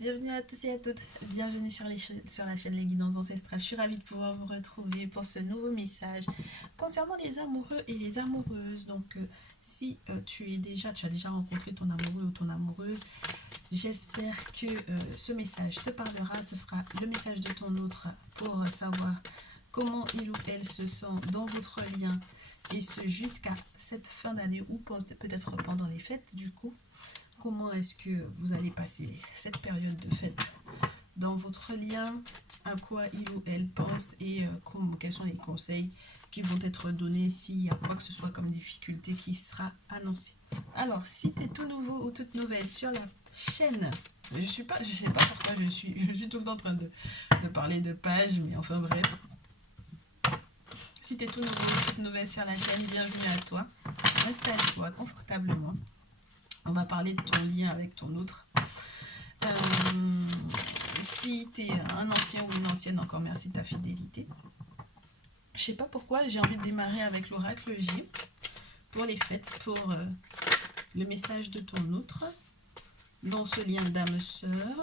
Bienvenue à tous et à toutes, bienvenue sur la chaîne Les Guidances Ancestrales. Je suis ravie de pouvoir vous retrouver pour ce nouveau message concernant les amoureux et les amoureuses. Donc, si tu as déjà rencontré ton amoureux ou ton amoureuse, j'espère que ce message te parlera. Ce sera le message de ton autre pour savoir comment il ou elle se sent dans votre lien et ce jusqu'à cette fin d'année ou peut-être pendant les fêtes du coup. Comment est-ce que vous allez passer cette période de fête dans votre lien, à quoi il ou elle pense et quels sont les conseils qui vont être donnés s'il y a quoi que ce soit comme difficulté qui sera annoncé. Alors, si tu es tout nouveau ou toute nouvelle sur la chaîne, je sais pas pourquoi je suis tout le temps en train de parler de page, mais enfin bref. Si tu es tout nouveau ou toute nouvelle sur la chaîne, bienvenue à toi. Installe-toi confortablement. On va parler de ton lien avec ton autre. Euh, Si tu es un ancien ou une ancienne, encore merci de ta fidélité. Je sais pas pourquoi, j'ai envie de démarrer avec l'oracle J pour les fêtes, pour le message de ton autre dans ce lien d'âme-sœur.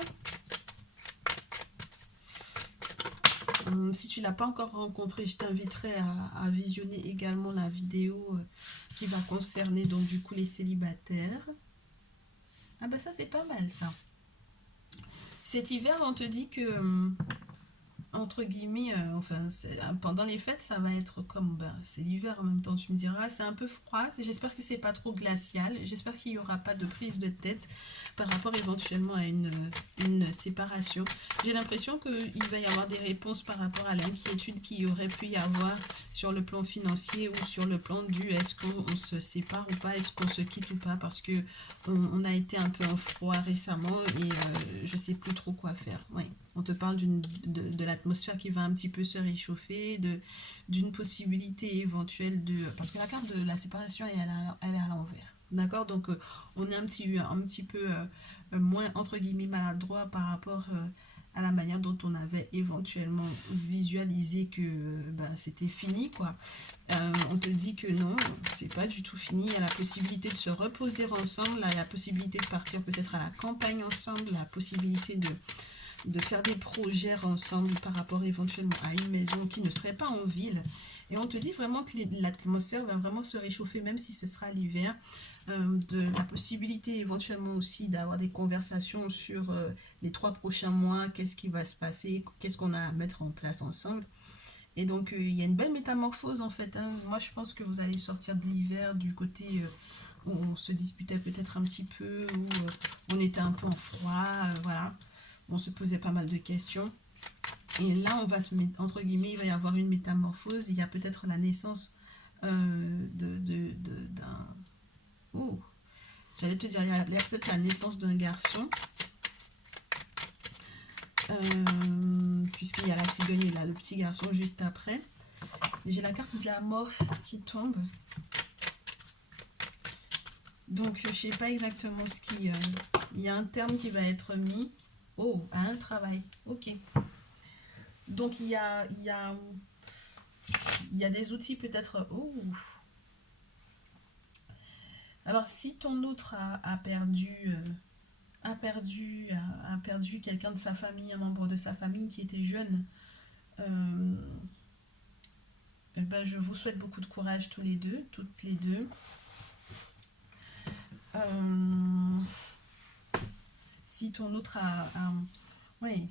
Si tu ne l'as pas encore rencontré, je t'inviterai à visionner également la vidéo qui va concerner donc du coup les célibataires. Ah bah ça c'est pas mal ça. Cet hiver, on te dit que entre guillemets, pendant les fêtes, ça va être comme, ben, c'est l'hiver en même temps, tu me diras, c'est un peu froid. J'espère que c'est pas trop glacial. J'espère qu'il y aura pas de prise de tête par rapport éventuellement à une séparation. J'ai l'impression qu'il va y avoir des réponses par rapport à l'inquiétude qu'il y aurait pu y avoir sur le plan financier ou sur le plan du est-ce qu'on se sépare ou pas, est-ce qu'on se quitte ou pas, parce que on a été un peu en froid récemment et je sais plus trop quoi faire. Ouais. On te parle de l'atmosphère qui va un petit peu se réchauffer, d'une possibilité éventuelle de... Parce que la carte de la séparation, elle est à l'envers. D'accord. Donc, on est un petit peu moins, entre guillemets, maladroit par rapport à la manière dont on avait éventuellement visualisé que ben, c'était fini, quoi. On te dit que non, c'est pas du tout fini. Il y a la possibilité de se reposer ensemble, la possibilité de partir peut-être à la campagne ensemble, la possibilité de faire des projets ensemble par rapport éventuellement à une maison qui ne serait pas en ville. Et on te dit vraiment que l'atmosphère va vraiment se réchauffer, même si ce sera l'hiver. De la possibilité éventuellement aussi d'avoir des conversations sur les 3 prochains mois, qu'est-ce qui va se passer, qu'est-ce qu'on a à mettre en place ensemble. Et donc il y a une belle métamorphose en fait, hein. Moi je pense que vous allez sortir de l'hiver du côté où on se disputait peut-être un petit peu, où on était un peu en froid, voilà. On se posait pas mal de questions. Et là, on va se mettre, entre guillemets, il va y avoir une métamorphose. Il y a peut-être la naissance d'un... Oh, j'allais te dire, il y a peut-être la naissance d'un garçon. Puisqu'il y a la cigogne et là, le petit garçon juste après. J'ai la carte de la mort qui tombe. Donc, je ne sais pas exactement ce qui... il y a un terme qui va être mis. Oh, à un travail. Ok. Donc, il y a des outils peut-être... Oh. Alors, si ton autre a perdu quelqu'un de sa famille, un membre de sa famille qui était jeune, euh, ben, je vous souhaite beaucoup de courage tous les deux, toutes les deux. Si ton autre oui,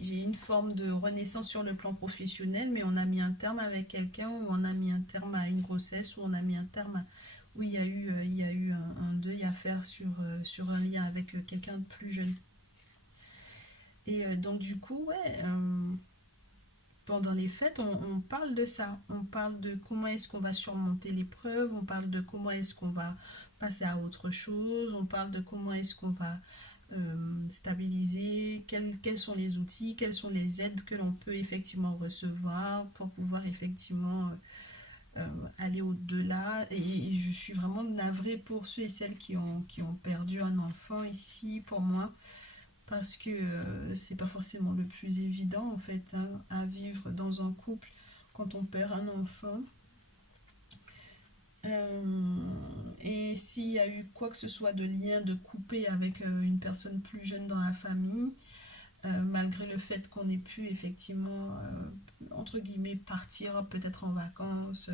j'ai une forme de renaissance sur le plan professionnel, mais on a mis un terme avec quelqu'un, ou on a mis un terme à une grossesse, ou on a mis un terme où il y a eu un deuil à faire sur un lien avec quelqu'un de plus jeune. Et donc du coup, ouais, pendant les fêtes, on parle de ça. On parle de comment est-ce qu'on va surmonter l'épreuve, on parle de comment est-ce qu'on va passer à autre chose, on parle de comment est-ce qu'on va stabiliser, quels sont les outils, quelles sont les aides que l'on peut effectivement recevoir pour pouvoir effectivement aller au-delà. Et je suis vraiment navrée pour ceux et celles qui ont perdu un enfant ici, pour moi, parce que c'est pas forcément le plus évident en fait, hein, à vivre dans un couple quand on perd un enfant. Et s'il y a eu quoi que ce soit de lien de coupé avec une personne plus jeune dans la famille, malgré le fait qu'on ait pu effectivement, entre guillemets, partir peut-être en vacances,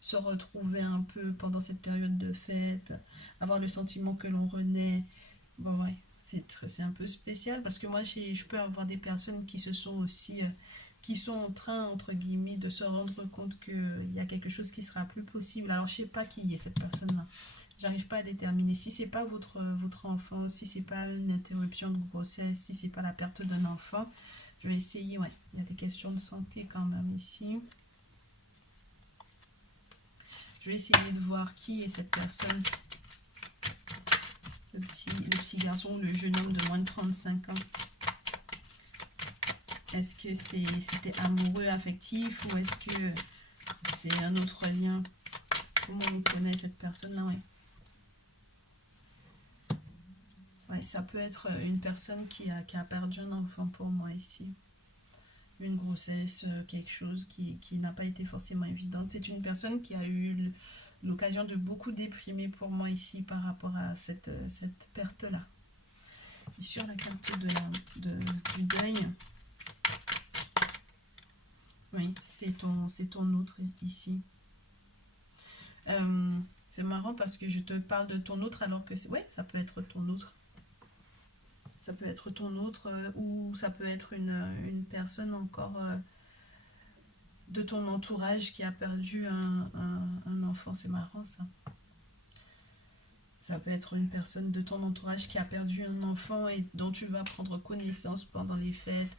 se retrouver un peu pendant cette période de fête, avoir le sentiment que l'on renaît. Bon, ouais, c'est un peu spécial parce que moi, je peux avoir des personnes qui se sont aussi, qui sont en train, entre guillemets, de se rendre compte qu'il y a quelque chose qui sera plus possible. Alors, je sais pas qui est cette personne-là. J'arrive pas à déterminer si c'est pas votre enfant, si c'est pas une interruption de grossesse, si c'est pas la perte d'un enfant. Je vais essayer, ouais. Il y a des questions de santé quand même ici. Je vais essayer de voir qui est cette personne. Le petit garçon, le jeune homme de moins de 35 ans. Est-ce que c'était amoureux, affectif ou est-ce que c'est un autre lien? Comment on connaît cette personne-là, ouais. Ouais, ça peut être une personne qui a perdu un enfant pour moi ici. Une grossesse, quelque chose qui n'a pas été forcément évidente. C'est une personne qui a eu l'occasion de beaucoup déprimer pour moi ici par rapport à cette perte-là. Et sur la carte du deuil, oui, c'est ton autre ici. Euh, c'est marrant parce que je te parle de ton autre alors que ouais, ça peut être ton autre. Ça peut être ton autre ou ça peut être une personne encore de ton entourage qui a perdu un enfant. C'est marrant ça. Ça peut être une personne de ton entourage qui a perdu un enfant et dont tu vas prendre connaissance pendant les fêtes.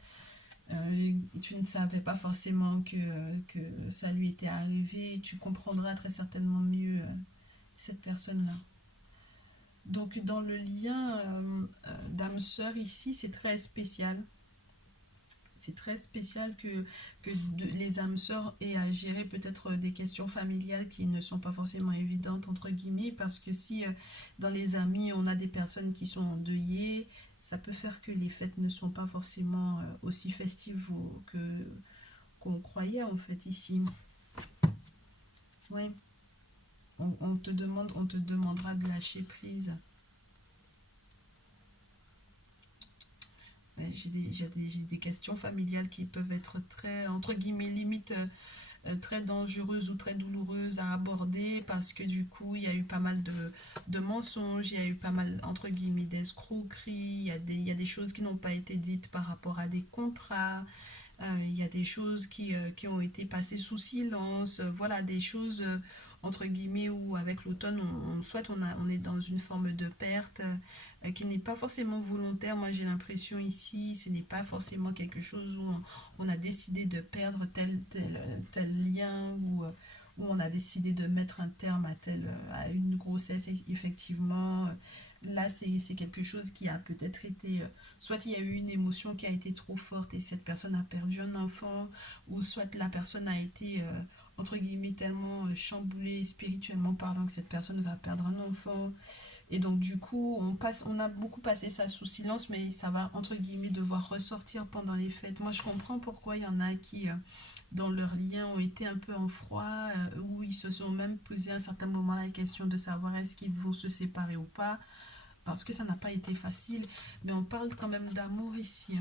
Tu ne savais pas forcément que ça lui était arrivé. Tu comprendras très certainement mieux cette personne-là. Donc dans le lien d'âme-sœur ici, c'est très spécial. C'est très spécial que les âmes sœurs aient à gérer peut-être des questions familiales qui ne sont pas forcément évidentes, entre guillemets, parce que si dans les amis, on a des personnes qui sont endeuillées, ça peut faire que les fêtes ne sont pas forcément aussi festives qu'on croyait en fait ici. Oui, on te demandera de lâcher prise. Ouais, j'ai des questions familiales qui peuvent être très, entre guillemets, limite très dangereuses ou très douloureuses à aborder parce que du coup, il y a eu pas mal de mensonges, il y a eu pas mal, entre guillemets, d'escroqueries, il y a des choses qui n'ont pas été dites par rapport à des contrats, il y a des choses qui ont été passées sous silence, voilà, des choses entre guillemets où avec l'automne, soit on est dans une forme de perte qui n'est pas forcément volontaire. Moi j'ai l'impression ici, ce n'est pas forcément quelque chose où on a décidé de perdre tel lien où on a décidé de mettre un terme à une grossesse, effectivement. Là, c'est quelque chose qui a peut-être été soit il y a eu une émotion qui a été trop forte et cette personne a perdu un enfant, ou soit la personne a été, entre guillemets, tellement chamboulée spirituellement parlant que cette personne va perdre un enfant. Et donc, du coup, on a beaucoup passé ça sous silence, mais ça va, entre guillemets, devoir ressortir pendant les fêtes. Moi, je comprends pourquoi il y en a qui, dans leur lien, ont été un peu en froid, où ils se sont même posé à un certain moment la question de savoir est-ce qu'ils vont se séparer ou pas parce que ça n'a pas été facile, mais on parle quand même d'amour ici.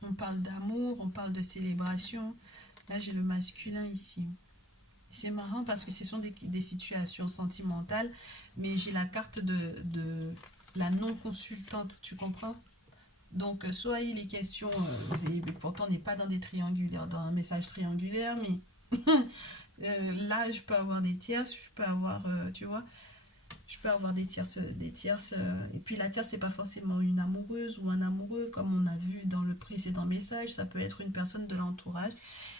On parle d'amour, on parle de célébration. Là, j'ai le masculin ici. C'est marrant parce que ce sont des situations sentimentales, mais j'ai la carte de la non-consultante, tu comprends? Donc, soit il est question, pourtant on n'est pas dans des triangulaires, dans un message triangulaire, mais là, je peux avoir des tierces, je peux avoir, tu vois, je peux avoir des tierces, et puis la tierce, c'est pas forcément une amoureuse ou un amoureux, comme on a vu dans le précédent message, ça peut être une personne de l'entourage.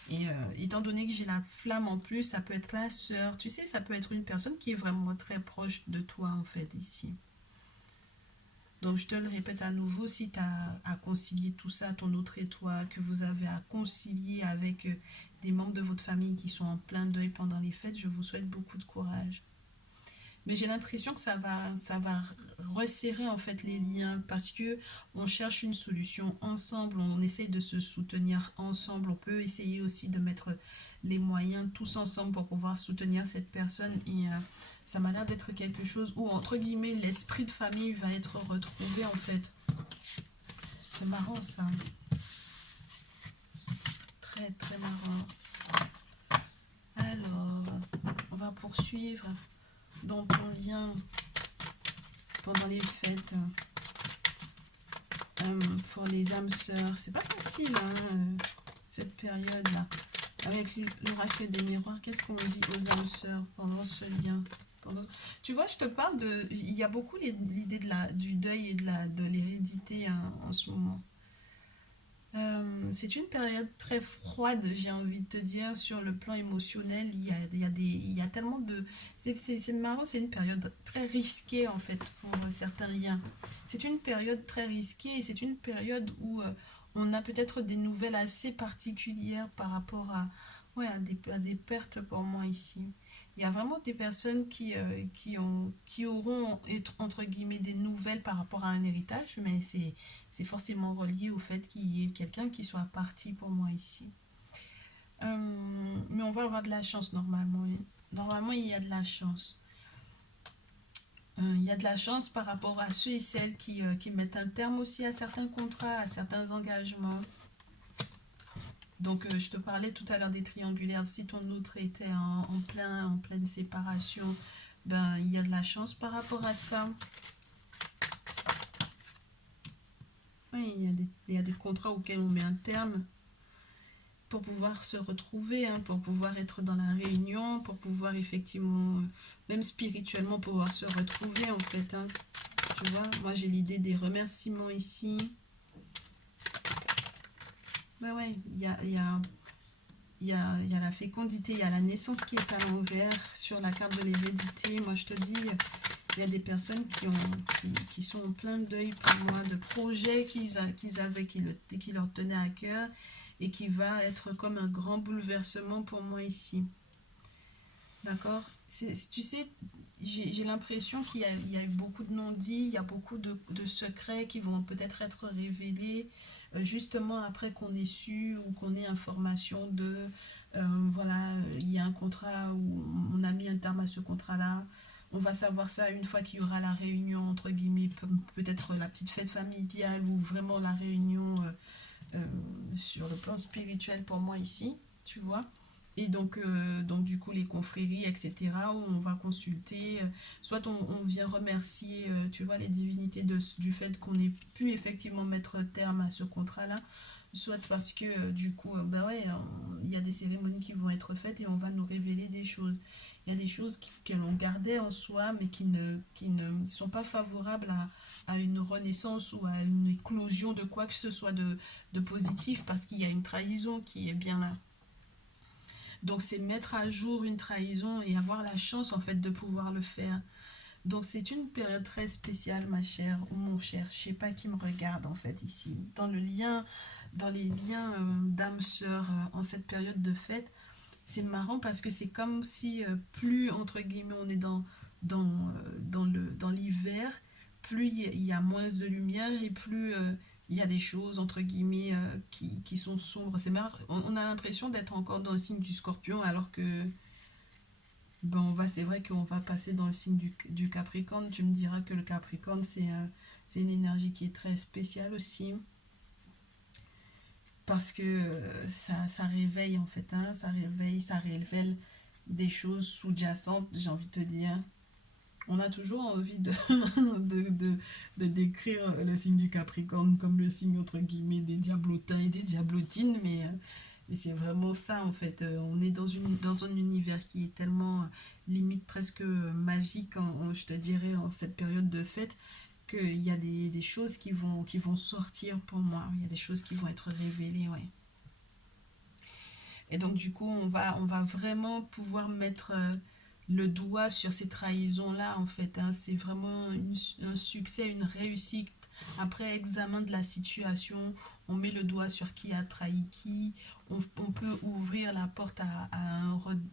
Et étant donné que j'ai la flamme en plus, ça peut être la sœur, tu sais, ça peut être une personne qui est vraiment très proche de toi, en fait, ici. Donc, je te le répète à nouveau, si tu as à concilier tout ça, ton autre et toi, que vous avez à concilier avec des membres de votre famille qui sont en plein deuil pendant les fêtes, je vous souhaite beaucoup de courage. Mais j'ai l'impression que ça va resserrer en fait les liens parce que on cherche une solution ensemble, on essaye de se soutenir ensemble. On peut essayer aussi de mettre les moyens tous ensemble pour pouvoir soutenir cette personne et ça m'a l'air d'être quelque chose où entre guillemets l'esprit de famille va être retrouvé en fait. C'est marrant ça, très très marrant. Alors, on va poursuivre dans ton lien pendant les fêtes pour les âmes sœurs. C'est pas facile cette période-là. Avec l'oracle des miroirs, qu'est-ce qu'on dit aux âmes sœurs pendant ce lien Tu vois, je te parle de... Il y a beaucoup l'idée du deuil et de l'hérédité en ce moment. C'est une période très froide, j'ai envie de te dire, sur le plan émotionnel. Il y a tellement de... C'est marrant, c'est une période très risquée, en fait, pour certains liens. C'est une période très risquée et c'est une période où on a peut-être des nouvelles assez particulières par rapport ouais, à des pertes pour moi ici. Il y a vraiment des personnes qui auront, entre guillemets, des nouvelles par rapport à un héritage, mais c'est forcément relié au fait qu'il y ait quelqu'un qui soit parti pour moi ici. Mais on va avoir de la chance normalement. Normalement, il y a de la chance. Il y a de la chance par rapport à ceux et celles qui mettent un terme aussi à certains contrats, à certains engagements. Donc, je te parlais tout à l'heure des triangulaires. Si ton autre était en pleine séparation, ben, il y a de la chance par rapport à ça. Oui, il y a des contrats auxquels on met un terme pour pouvoir se retrouver, pour pouvoir être dans la réunion, pour pouvoir effectivement, même spirituellement, pouvoir se retrouver en fait. Tu vois, moi j'ai l'idée des remerciements ici. Ben ouais, il y a la fécondité, il y a la naissance qui est à l'envers sur la carte de l'hérédité. Moi je te dis, il y a des personnes qui sont en plein deuil pour moi, de projets qu'ils avaient, qui leur tenaient à cœur et qui va être comme un grand bouleversement pour moi ici. D'accord? Tu sais, j'ai l'impression qu'il y a eu beaucoup de non-dits, il y a beaucoup de secrets qui vont peut-être être révélés justement après qu'on ait su ou qu'on ait information de voilà, il y a un contrat où on a mis un terme à ce contrat-là. On va savoir ça une fois qu'il y aura la réunion, entre guillemets, peut-être la petite fête familiale ou vraiment la réunion sur le plan spirituel pour moi ici, tu vois. Et donc du coup, les confréries, etc., où on va consulter, soit on vient remercier, tu vois, les divinités du fait qu'on ait pu effectivement mettre terme à ce contrat-là, soit parce que du coup, ben ouais, il y a des cérémonies qui vont être faites et on va nous révéler des choses. Il y a des choses que l'on gardait en soi, mais qui ne sont pas favorables à une renaissance ou à une éclosion de quoi que ce soit de positif, parce qu'il y a une trahison qui est bien là. Donc c'est mettre à jour une trahison et avoir la chance en fait de pouvoir le faire. Donc c'est une période très spéciale ma chère ou mon cher, je sais pas qui me regarde en fait ici. Dans les liens d'âme sœur en cette période de fête, c'est marrant parce que c'est comme si plus entre guillemets on est dans l'hiver, plus il y a moins de lumière et plus il y a des choses entre guillemets qui sont sombres. C'est marrant, on a l'impression d'être encore dans le signe du Scorpion alors que bon, c'est vrai qu'on va passer dans le signe du Capricorne. Tu me diras que le Capricorne c'est une énergie qui est très spéciale aussi parce que ça réveille en fait, ça révèle des choses sous-jacentes, j'ai envie de te dire. On a toujours envie de décrire le signe du Capricorne comme le signe entre guillemets des diablotins et des diablotines, mais c'est vraiment ça en fait. On est dans un univers qui est tellement limite presque magique, je te dirais, en cette période de fête, qu'il y a des choses qui vont sortir pour moi. Il y a des choses qui vont être révélées, ouais. Et donc du coup, on va vraiment pouvoir mettre le doigt sur ces trahisons-là, en fait. C'est vraiment un succès, une réussite après examen de la situation, on met le doigt sur qui a trahi qui, on peut ouvrir la porte à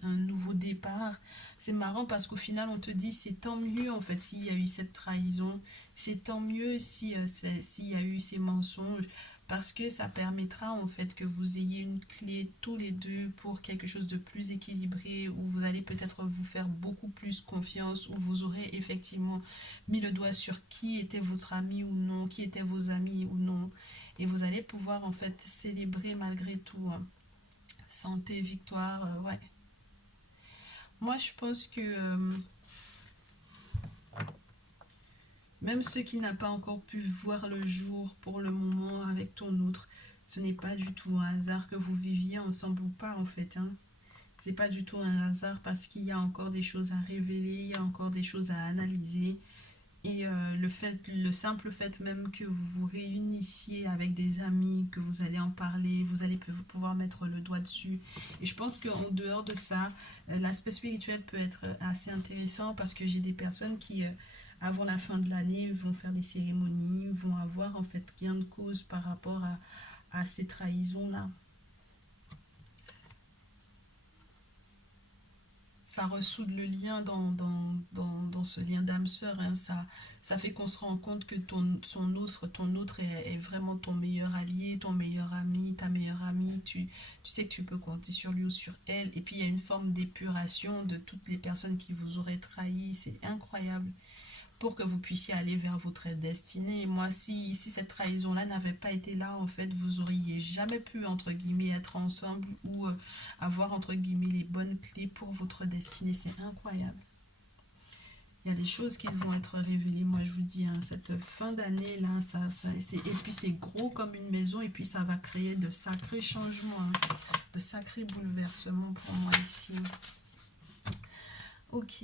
un nouveau départ. C'est marrant parce qu'au final, on te dit c'est tant mieux en fait s'il y a eu cette trahison, c'est tant mieux si, s'il y a eu ces mensonges, parce que ça permettra en fait que vous ayez une clé tous les deux pour quelque chose de plus équilibré, où vous allez peut-être vous faire beaucoup plus confiance, où vous aurez effectivement mis le doigt sur qui était votre ami ou non, qui étaient vos amis ou non, et vous allez pouvoir en fait célébrer malgré tout, hein. Santé, victoire, ouais. Moi je pense que même ceux qui n'ont pas encore pu voir le jour pour le moment avec ton autre, ce n'est pas du tout un hasard que vous viviez ensemble ou pas en fait, hein. C'est pas du tout un hasard parce qu'il y a encore des choses à révéler, il y a encore des choses à analyser. Et le simple fait même que vous vous réunissiez avec des amis, que vous allez en parler, vous allez pouvoir mettre le doigt dessus. Et je pense qu'en dehors de ça, l'aspect spirituel peut être assez intéressant parce que j'ai des personnes qui, avant la fin de l'année, vont faire des cérémonies, vont avoir en fait gain de cause par rapport à ces trahisons-là. Ça ressoude le lien dans ce lien d'âme sœur, hein. Ça fait qu'on se rend compte que ton autre est vraiment ton meilleur allié, ton meilleur ami, ta meilleure amie. Tu sais que tu peux compter sur lui ou sur elle. Et puis il y a une forme d'épuration de toutes les personnes qui vous auraient trahi. C'est incroyable, pour que vous puissiez aller vers votre destinée. Moi, si cette trahison-là n'avait pas été là, en fait, vous auriez jamais pu, entre guillemets, être ensemble ou avoir, entre guillemets, les bonnes clés pour votre destinée. C'est incroyable. Il y a des choses qui vont être révélées, moi je vous dis, hein, cette fin d'année là, et puis c'est gros comme une maison, et puis ça va créer de sacrés changements, hein, de sacrés bouleversements pour moi ici. Ok.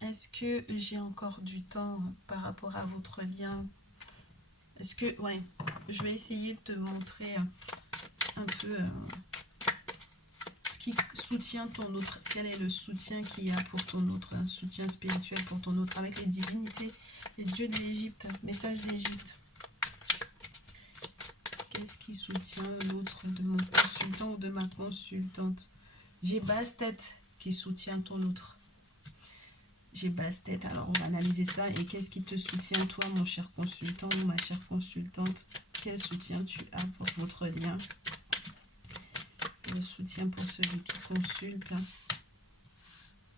Est-ce que j'ai encore du temps par rapport à votre lien? Est-ce que... Ouais, je vais essayer de te montrer un peu ce qui soutient ton autre. Quel est le soutien qu'il y a pour ton autre? Un soutien spirituel pour ton autre avec les divinités, les dieux de l'Égypte, message d'Égypte. Qu'est-ce qui soutient l'autre de mon consultant ou de ma consultante? J'ai Bastet qui soutient ton autre. J'ai Bastet, alors on va analyser ça. Et qu'est-ce qui te soutient toi, mon cher consultant ou ma chère consultante? Quel soutien tu as pour votre lien? Le soutien pour celui qui consulte.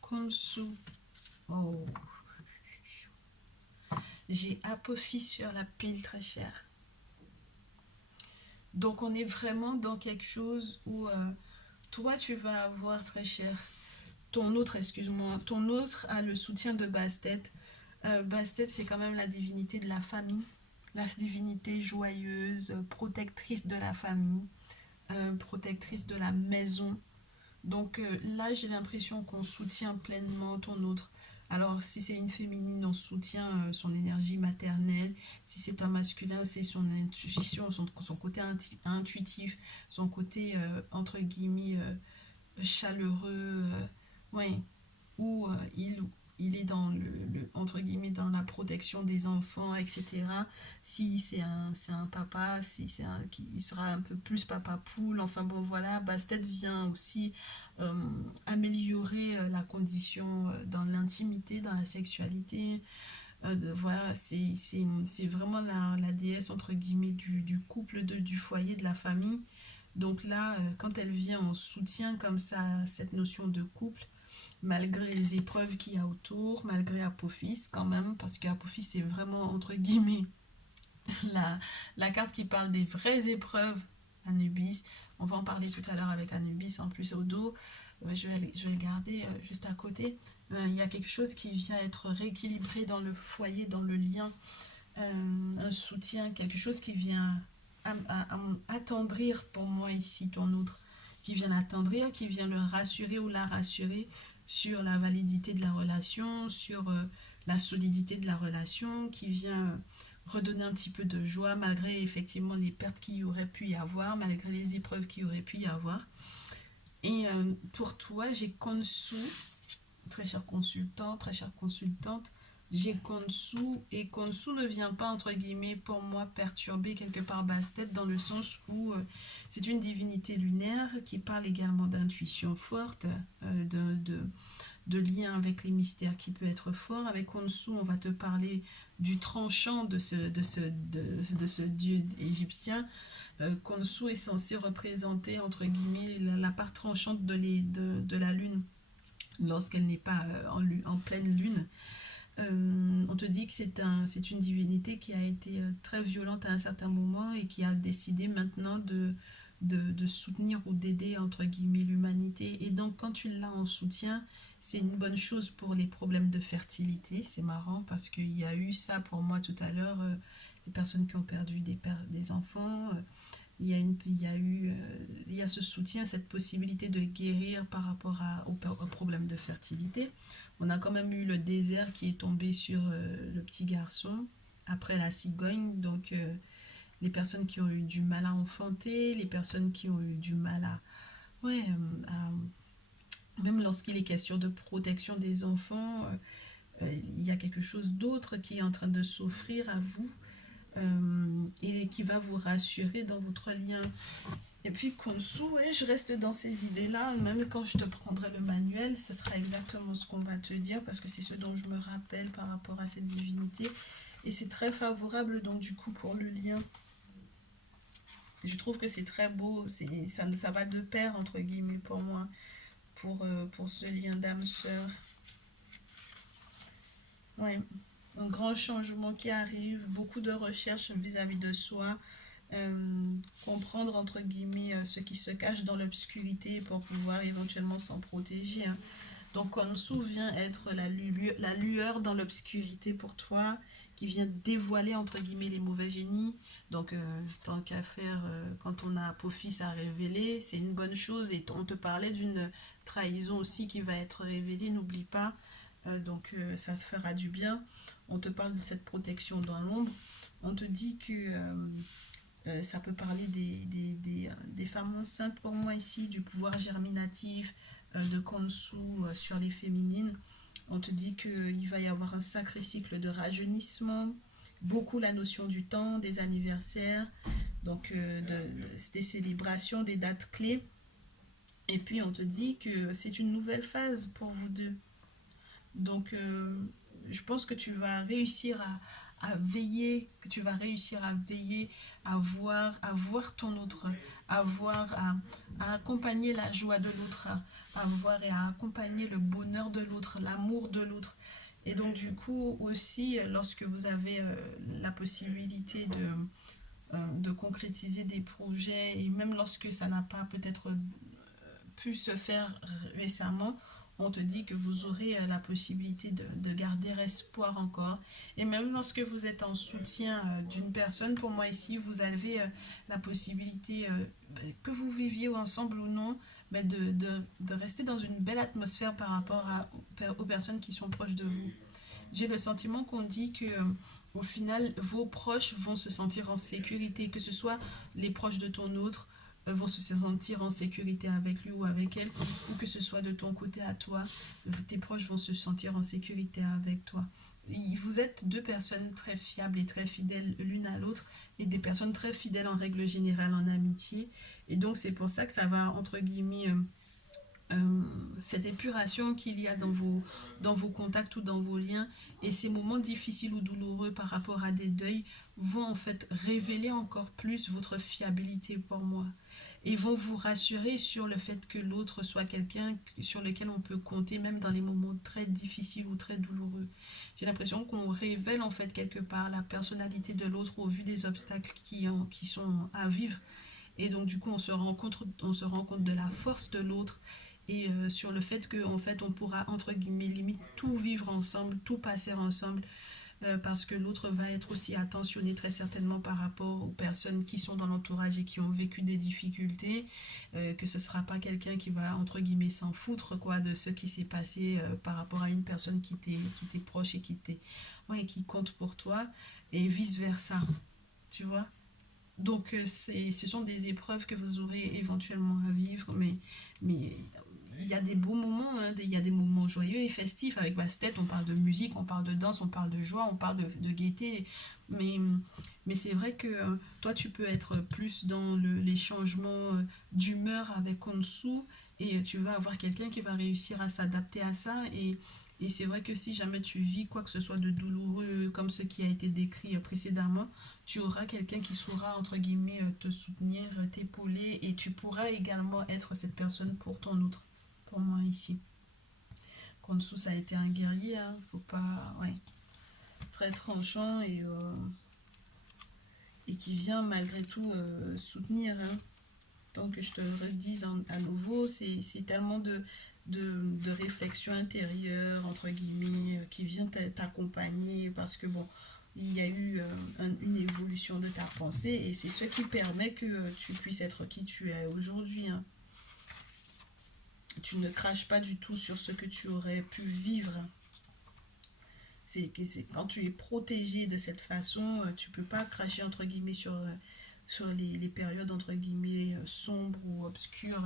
Konsu. Oh. J'ai Apophis sur la pile, très cher. Donc on est vraiment dans quelque chose où toi tu vas avoir, très cher, ton autre, excuse-moi, ton autre a le soutien de Bastet. Bastet, c'est quand même la divinité de la famille, la divinité joyeuse, protectrice de la famille, protectrice de la maison. Donc là, j'ai l'impression qu'on soutient pleinement ton autre. Alors, si c'est une féminine, on soutient son énergie maternelle. Si c'est un masculin, c'est son intuition, son côté intuitif, son côté, entre guillemets, chaleureux. Ouais, où il est dans entre guillemets, dans la protection des enfants, etc. Si c'est un papa, si c'est il sera un peu plus papa poule. Enfin bon, voilà, Bastet vient aussi améliorer la condition dans l'intimité, dans la sexualité. Voilà, c'est vraiment la déesse, entre guillemets, du couple, du foyer, de la famille. Donc là, quand elle vient en soutien comme ça, cette notion de couple, malgré les épreuves qu'il y a autour, malgré Apophis quand même, parce qu'Apophis c'est vraiment, entre guillemets, la carte qui parle des vraies épreuves. Anubis, on va en parler tout à l'heure avec Anubis en plus au dos. Je vais le garder juste à côté. Il y a quelque chose qui vient être rééquilibré dans le foyer, dans le lien, un soutien, quelque chose qui vient attendrir pour moi ici ton autre, qui vient l'attendrir, qui vient le rassurer ou la rassurer sur la validité de la relation, sur la solidité de la relation, qui vient redonner un petit peu de joie malgré effectivement les pertes qu'il y aurait pu y avoir, malgré les épreuves qu'il y aurait pu y avoir. Et pour toi, j'ai Konsu, très cher consultant, très chère consultante, J'ai Konsu, et Konsu ne vient pas, entre guillemets, pour moi, perturber quelque part Bastet, dans le sens où c'est une divinité lunaire qui parle également d'intuition forte, de lien avec les mystères qui peut être fort. Avec Konsu, on va te parler du tranchant de ce dieu égyptien. Konsu est censé représenter, entre guillemets, la part tranchante de la lune lorsqu'elle n'est pas en pleine lune. On te dit que c'est une divinité qui a été très violente à un certain moment et qui a décidé maintenant de soutenir ou d'aider, entre guillemets, l'humanité. Et donc, quand tu l'as en soutien, c'est une bonne chose pour les problèmes de fertilité. C'est marrant parce qu'il y a eu ça pour moi tout à l'heure, les personnes qui ont perdu des enfants. Il y a ce soutien, cette possibilité de guérir par rapport aux problèmes de fertilité. On a quand même eu le désert qui est tombé sur le petit garçon après la cigogne. Donc, les personnes qui ont eu du mal à enfanter, les personnes qui ont eu du mal ouais, même lorsqu'il est question de protection des enfants, il y a quelque chose d'autre qui est en train de s'offrir à vous, et qui va vous rassurer dans votre lien. Et puis Konsu, ouais, je reste dans ces idées-là. Même quand je te prendrai le manuel, ce sera exactement ce qu'on va te dire, parce que c'est ce dont je me rappelle par rapport à cette divinité. Et c'est très favorable, donc du coup, pour le lien. Je trouve que c'est très beau. Ça va de pair, entre guillemets, pour moi, pour ce lien d'âme-sœur. Ouais. Un grand changement qui arrive, beaucoup de recherches vis-à-vis de soi, comprendre, entre guillemets, ce qui se cache dans l'obscurité pour pouvoir éventuellement s'en protéger, hein. Donc Konsu vient être la lueur dans l'obscurité pour toi, qui vient dévoiler, entre guillemets, les mauvais génies. Donc tant qu'à faire, quand on a Apophis à révéler, c'est une bonne chose. Et on te parlait d'une trahison aussi qui va être révélée, n'oublie pas. Donc ça se fera du bien. On te parle de cette protection dans l'ombre. On te dit que ça peut parler des femmes enceintes pour moi ici, du pouvoir germinatif de Konsu sur les féminines. On te dit qu'il va y avoir un sacré cycle de rajeunissement, beaucoup la notion du temps, des anniversaires, donc des célébrations, des dates clés. Et puis on te dit que c'est une nouvelle phase pour vous deux. Donc, je pense que tu vas réussir à veiller, que tu vas réussir à veiller, à voir ton autre, à accompagner la joie de l'autre, à voir et à accompagner le bonheur de l'autre, l'amour de l'autre. Et donc, du coup, aussi, lorsque vous avez la possibilité de concrétiser des projets, et même lorsque ça n'a pas peut-être pu se faire récemment, on te dit que vous aurez la possibilité de garder espoir encore. Et même lorsque vous êtes en soutien d'une personne, pour moi ici, vous avez la possibilité, que vous viviez ensemble ou non, mais de rester dans une belle atmosphère par rapport aux personnes qui sont proches de vous. J'ai le sentiment qu'on dit que au final, vos proches vont se sentir en sécurité, que ce soit les proches de ton autre vont se sentir en sécurité avec lui ou avec elle, ou que ce soit de ton côté à toi, tes proches vont se sentir en sécurité avec toi. Vous êtes deux personnes très fiables et très fidèles l'une à l'autre, et des personnes très fidèles en règle générale en amitié. Et donc c'est pour ça que ça va, entre guillemets, cette épuration qu'il y a dans vos contacts ou dans vos liens, et ces moments difficiles ou douloureux par rapport à des deuils vont en fait révéler encore plus votre fiabilité pour moi, et vont vous rassurer sur le fait que l'autre soit quelqu'un sur lequel on peut compter même dans les moments très difficiles ou très douloureux. J'ai l'impression qu'on révèle en fait quelque part la personnalité de l'autre au vu des obstacles qui sont à vivre, et donc du coup on se rend compte de la force de l'autre, et sur le fait que en fait on pourra, entre guillemets, limite tout vivre ensemble, tout passer ensemble, parce que l'autre va être aussi attentionné très certainement par rapport aux personnes qui sont dans l'entourage et qui ont vécu des difficultés, que ce sera pas quelqu'un qui va, entre guillemets, s'en foutre quoi de ce qui s'est passé par rapport à une personne qui t'est proche et ouais, qui compte pour toi, et vice versa, tu vois. Donc ce sont des épreuves que vous aurez éventuellement à vivre, mais il y a des beaux moments, hein, il y a des moments joyeux et festifs avec Bastet. On parle de musique, on parle de danse, on parle de joie, on parle de gaieté. Mais, mais c'est vrai que toi, tu peux être plus dans les changements d'humeur avec Konsu et tu vas avoir quelqu'un qui va réussir à s'adapter à ça. Et c'est vrai que si jamais tu vis quoi que ce soit de douloureux comme ce qui a été décrit précédemment, tu auras quelqu'un qui saura, entre guillemets, te soutenir, t'épauler et tu pourras également être cette personne pour ton autre. Pour moi ici. Konsu, ça a été un guerrier, hein, faut pas. Ouais. Très tranchant et qui vient malgré tout soutenir. Hein. Donc je te redis à nouveau, c'est tellement de réflexion intérieure, entre guillemets, qui vient t'accompagner parce que bon, il y a eu une évolution de ta pensée et c'est ce qui permet que tu puisses être qui tu es aujourd'hui. Hein. Tu ne craches pas du tout sur ce que tu aurais pu vivre. C'est quand tu es protégé de cette façon, tu peux pas cracher entre guillemets sur les périodes entre guillemets sombres ou obscures.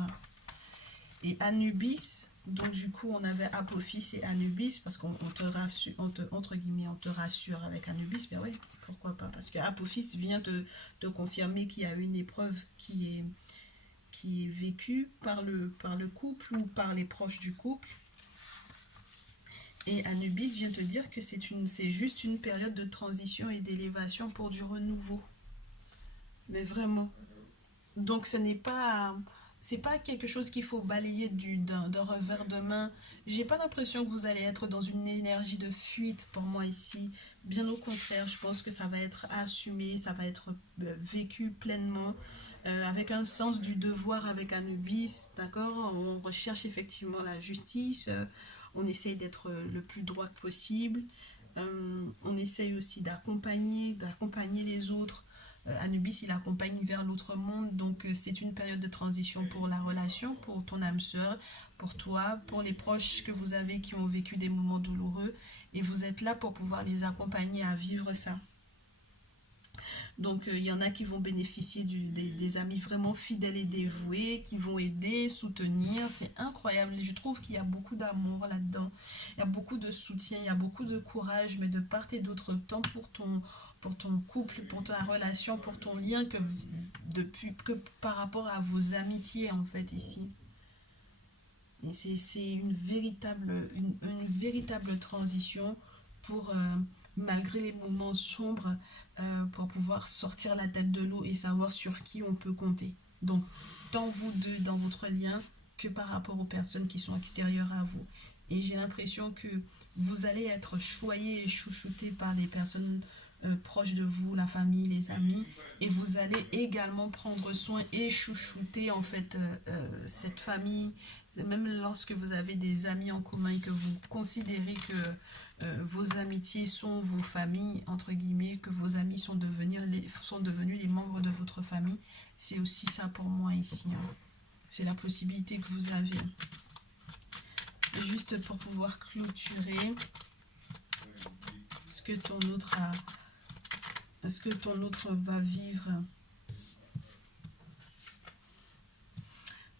Et Anubis, donc du coup on avait Apophis et Anubis parce qu'on te rassure, entre guillemets on te rassure avec Anubis, mais oui, pourquoi pas, parce que Apophis vient te confirmer qu'il y a une épreuve qui est vécue par le couple ou par les proches du couple. Et Anubis vient te dire que c'est juste une période de transition et d'élévation pour du renouveau. Mais vraiment. Donc c'est pas quelque chose qu'il faut balayer d'un revers de main. J'ai pas l'impression que vous allez être dans une énergie de fuite pour moi ici. Bien au contraire, je pense que ça va être assumé, ça va être vécu pleinement. Avec un sens du devoir avec Anubis, d'accord. On recherche effectivement la justice, on essaye d'être le plus droit possible, on essaye aussi d'accompagner les autres. Anubis, il accompagne vers l'autre monde, donc c'est une période de transition pour la relation, pour ton âme sœur, pour toi, pour les proches que vous avez qui ont vécu des moments douloureux, et vous êtes là pour pouvoir les accompagner à vivre ça. Donc, il y en a qui vont bénéficier des amis vraiment fidèles et dévoués, qui vont aider, soutenir. C'est incroyable. Je trouve qu'il y a beaucoup d'amour là-dedans. Il y a beaucoup de soutien, il y a beaucoup de courage, mais de part et d'autre, tant pour ton couple, pour ta relation, pour ton lien, que par rapport à vos amitiés, en fait, ici. Et c'est une véritable transition pour, malgré les moments sombres, pour pouvoir sortir la tête de l'eau et savoir sur qui on peut compter. Donc, tant vous deux dans votre lien que par rapport aux personnes qui sont extérieures à vous. Et j'ai l'impression que vous allez être choyé et chouchouté par des personnes proches de vous, la famille, les amis, et vous allez également prendre soin et chouchouter en fait cette famille, même lorsque vous avez des amis en commun et que vous considérez que vos amitiés sont vos familles, entre guillemets, que vos amis sont devenus les membres de votre famille, c'est aussi ça pour moi ici. Hein. C'est la possibilité que vous avez. Juste pour pouvoir clôturer ce que ton autre va vivre.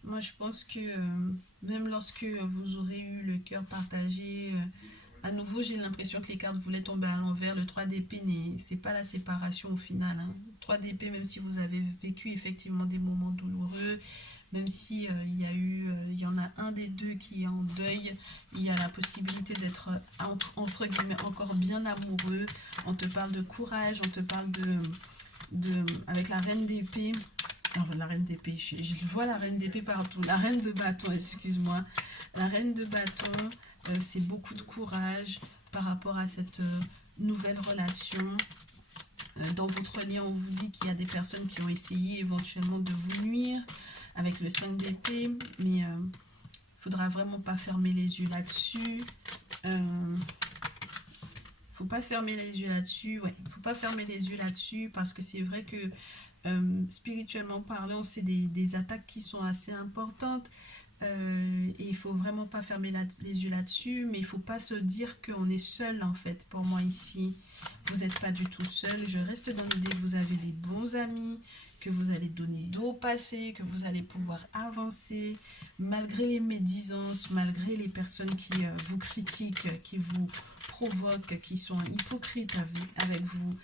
Moi, je pense que même lorsque vous aurez eu le cœur partagé, à nouveau, j'ai l'impression que les cartes voulaient tomber à l'envers. Le 3 d'épée, c'est pas la séparation au final. Hein. 3 d'épée, même si vous avez vécu effectivement des moments douloureux, même si il y en a un des deux qui est en deuil, il y a la possibilité d'être entre guillemets encore bien amoureux. On te parle de courage, on te parle avec la reine d'épée. Alors, la reine d'épée, je vois la reine d'épée partout. La reine de bâton, excuse-moi. La reine de bâton, c'est beaucoup de courage par rapport à cette nouvelle relation. Dans votre lien, on vous dit qu'il y a des personnes qui ont essayé éventuellement de vous nuire avec le 5 d'épée, mais il ne faudra vraiment pas fermer les yeux là-dessus. Faut pas fermer les yeux là-dessus. Ouais, faut pas fermer les yeux là-dessus parce que c'est vrai que spirituellement parlant, c'est des attaques qui sont assez importantes. Et il faut vraiment pas fermer les yeux là-dessus, mais il faut pas se dire qu'on est seul en fait. Pour moi ici, vous n'êtes pas du tout seul. Je reste dans l'idée que vous avez des bons amis, que vous allez donner dos au passé, que vous allez pouvoir avancer malgré les médisances, malgré les personnes qui vous critiquent, qui vous provoquent, qui sont hypocrites avec vous,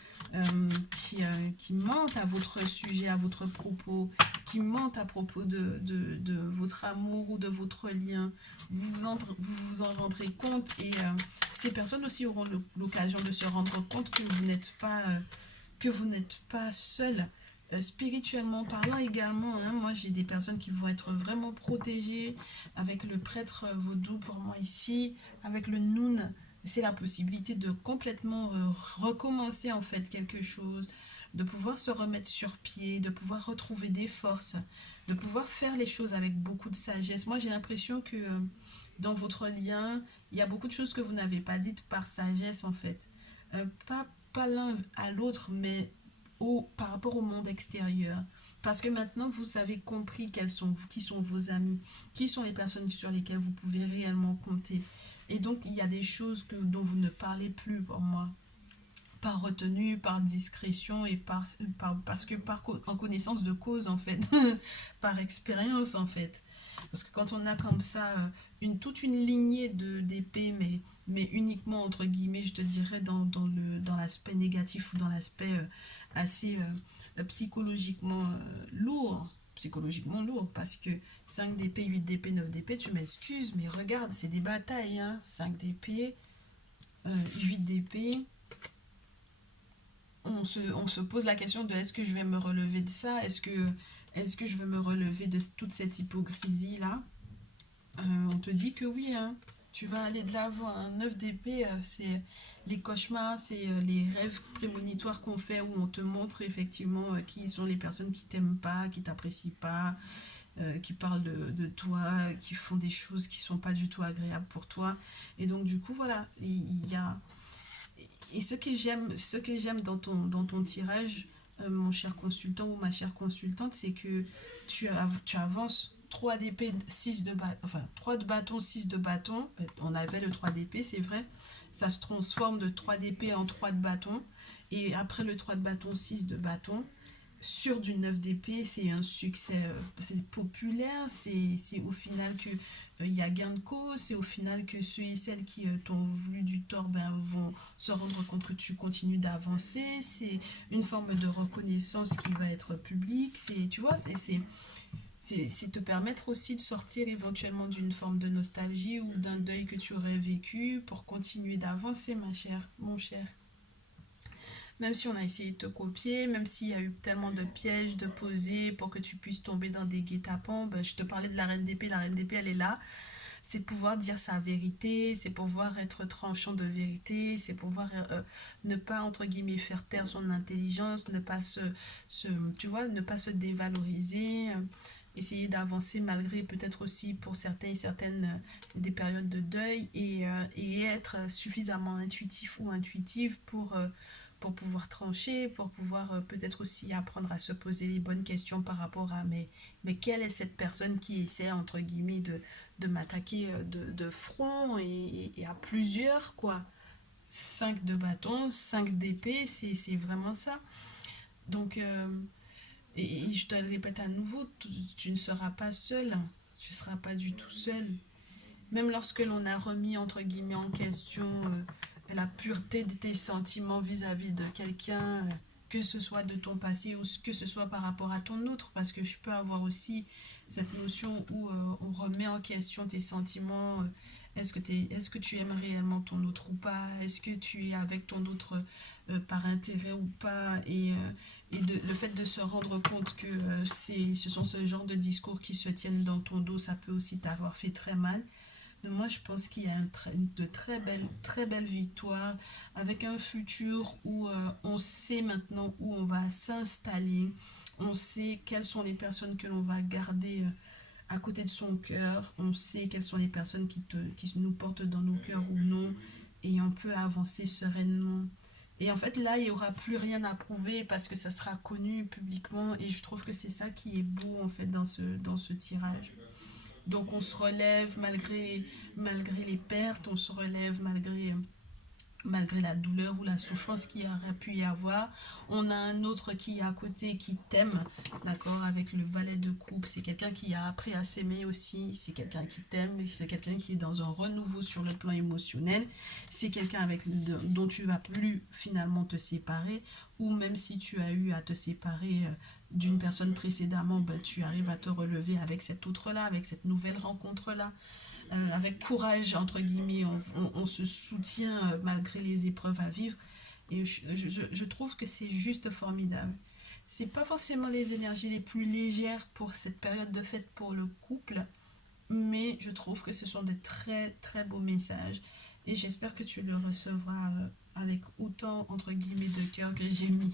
qui mentent à votre sujet, à votre propos, qui mentent à propos de votre amour ou de votre lien. Vous en rendrez compte et ces personnes aussi auront l'occasion de se rendre compte que vous n'êtes pas seul. Spirituellement parlant également, hein, moi j'ai des personnes qui vont être vraiment protégées avec le prêtre vaudou pour moi ici, avec le Noun, c'est la possibilité de complètement recommencer en fait quelque chose, de pouvoir se remettre sur pied, de pouvoir retrouver des forces, de pouvoir faire les choses avec beaucoup de sagesse. Moi j'ai l'impression que dans votre lien, il y a beaucoup de choses que vous n'avez pas dites par sagesse en fait. Pas l'un à l'autre, mais par rapport au monde extérieur. Parce que maintenant, vous avez compris qui sont vos amis, qui sont les personnes sur lesquelles vous pouvez réellement compter. Et donc, il y a des choses dont vous ne parlez plus pour moi. Par retenue, par discrétion et parce que en connaissance de cause, en fait. Par expérience, en fait. Parce que quand on a comme ça toute une lignée d'épées, mais uniquement entre guillemets, je te dirais, dans l'aspect négatif ou dans l'aspect assez psychologiquement lourd. Psychologiquement lourd, parce que 5 d'épée, 8 d'épée, 9 d'épée, tu m'excuses, mais regarde, c'est des batailles, hein. 5 d'épée, 8 d'épée. On se pose la question de est-ce que je vais me relever de ça, est-ce que je vais me relever de toute cette hypocrisie là. On te dit que oui, hein, tu vas aller de l'avant. Un 9 d'épée, c'est les cauchemars, c'est les rêves prémonitoires qu'on fait où on te montre effectivement qui sont les personnes qui t'aiment pas, qui t'apprécient pas, qui parlent de toi, qui font des choses qui sont pas du tout agréables pour toi. Et donc du coup, voilà, il y a... Et ce que j'aime dans ton tirage, mon cher consultant ou ma chère consultante, c'est que tu avances 3 d'épée, 6 de bâton, enfin 3 de bâton, 6 de bâton. On avait le 3 d'épée, c'est vrai. Ça se transforme de 3 d'épée en 3 de bâton. Et après le 3 de bâton, 6 de bâton. Sur du 9 d'épée, c'est un succès c'est populaire, c'est au final que il y a gain de cause, c'est au final que ceux et celles qui t'ont voulu du tort ben, vont se rendre compte que tu continues d'avancer, c'est une forme de reconnaissance qui va être publique, c'est tu vois, c'est te permettre aussi de sortir éventuellement d'une forme de nostalgie ou d'un deuil que tu aurais vécu pour continuer d'avancer ma chère, mon cher. Même si on a essayé de te copier, même s'il y a eu tellement de pièges de poser pour que tu puisses tomber dans des guet-apens, ben, je te parlais de la reine d'épée elle est là, c'est pouvoir dire sa vérité, c'est pouvoir être tranchant de vérité, c'est pouvoir ne pas entre guillemets faire taire son intelligence, ne pas tu vois, ne pas se dévaloriser, essayer d'avancer malgré peut-être aussi pour certains et certaines des périodes de deuil et être suffisamment intuitif ou intuitive pour pouvoir trancher, pour pouvoir peut-être aussi apprendre à se poser les bonnes questions par rapport à mais quelle est cette personne qui essaie entre guillemets de m'attaquer de front et à plusieurs quoi. 5 de bâton, 5 d'épée, c'est vraiment ça. Donc, et je te le répète à nouveau, tu ne seras pas seul, tu ne seras pas du tout seul. Même lorsque l'on a remis entre guillemets en question la pureté de tes sentiments vis-à-vis de quelqu'un, que ce soit de ton passé ou que ce soit par rapport à ton autre, parce que je peux avoir aussi cette notion où on remet en question tes sentiments. Est-ce que tu aimes réellement ton autre ou pas? Est-ce que tu es avec ton autre par intérêt ou pas? Le fait de se rendre compte que ce sont ce genre de discours qui se tiennent dans ton dos, ça peut aussi t'avoir fait très mal. Moi, je pense qu'il y a de très belles victoires avec un futur où on sait maintenant où on va s'installer. On sait quelles sont les personnes que l'on va garder à côté de son cœur. On sait quelles sont les personnes qui nous portent dans nos cœurs ou non. Et on peut avancer sereinement. Et en fait, là, il n'y aura plus rien à prouver parce que ça sera connu publiquement. Et je trouve que c'est ça qui est beau, en fait, dans ce tirage. Donc on se relève malgré les pertes, on se relève malgré la douleur ou la souffrance qu'il y aurait pu y avoir. On a un autre qui est à côté qui t'aime, d'accord, avec le valet de coupe. C'est quelqu'un qui a appris à s'aimer aussi, c'est quelqu'un qui t'aime, c'est quelqu'un qui est dans un renouveau sur le plan émotionnel, c'est quelqu'un dont tu vas plus finalement te séparer, ou même si tu as eu à te séparer d'une personne précédemment, ben, tu arrives à te relever avec cet autre-là, avec cette nouvelle rencontre-là. Avec courage, entre guillemets, on se soutient malgré les épreuves à vivre. Et je trouve que c'est juste formidable. C'est pas forcément les énergies les plus légères pour cette période de fête pour le couple, mais je trouve que ce sont des très très beaux messages. Et j'espère que tu le recevras avec autant, entre guillemets, de cœur que j'ai mis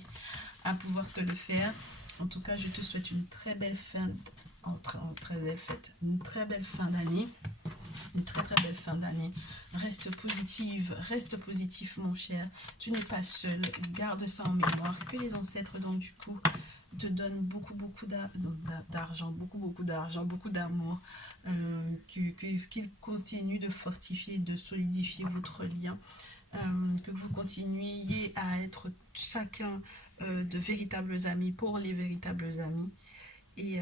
à pouvoir te le faire. En tout cas, je te souhaite une très belle fin, très belle fête, une très belle fin d'année. Une très très belle fin d'année. Reste positif mon cher. Tu n'es pas seul. Garde ça en mémoire. Que les ancêtres donc du coup te donnent beaucoup d'argent, beaucoup d'argent, beaucoup d'amour. Qu'ils continuent de fortifier, de solidifier votre lien. Que vous continuiez à être chacun de véritables amis pour les véritables amis. Et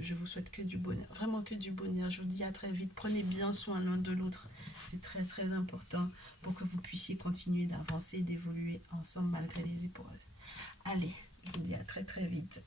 je vous souhaite que du bonheur, vraiment que du bonheur. Je vous dis à très vite. Prenez bien soin l'un de l'autre. C'est très très important pour que vous puissiez continuer d'avancer et d'évoluer ensemble malgré les épreuves. Allez, je vous dis à très très vite.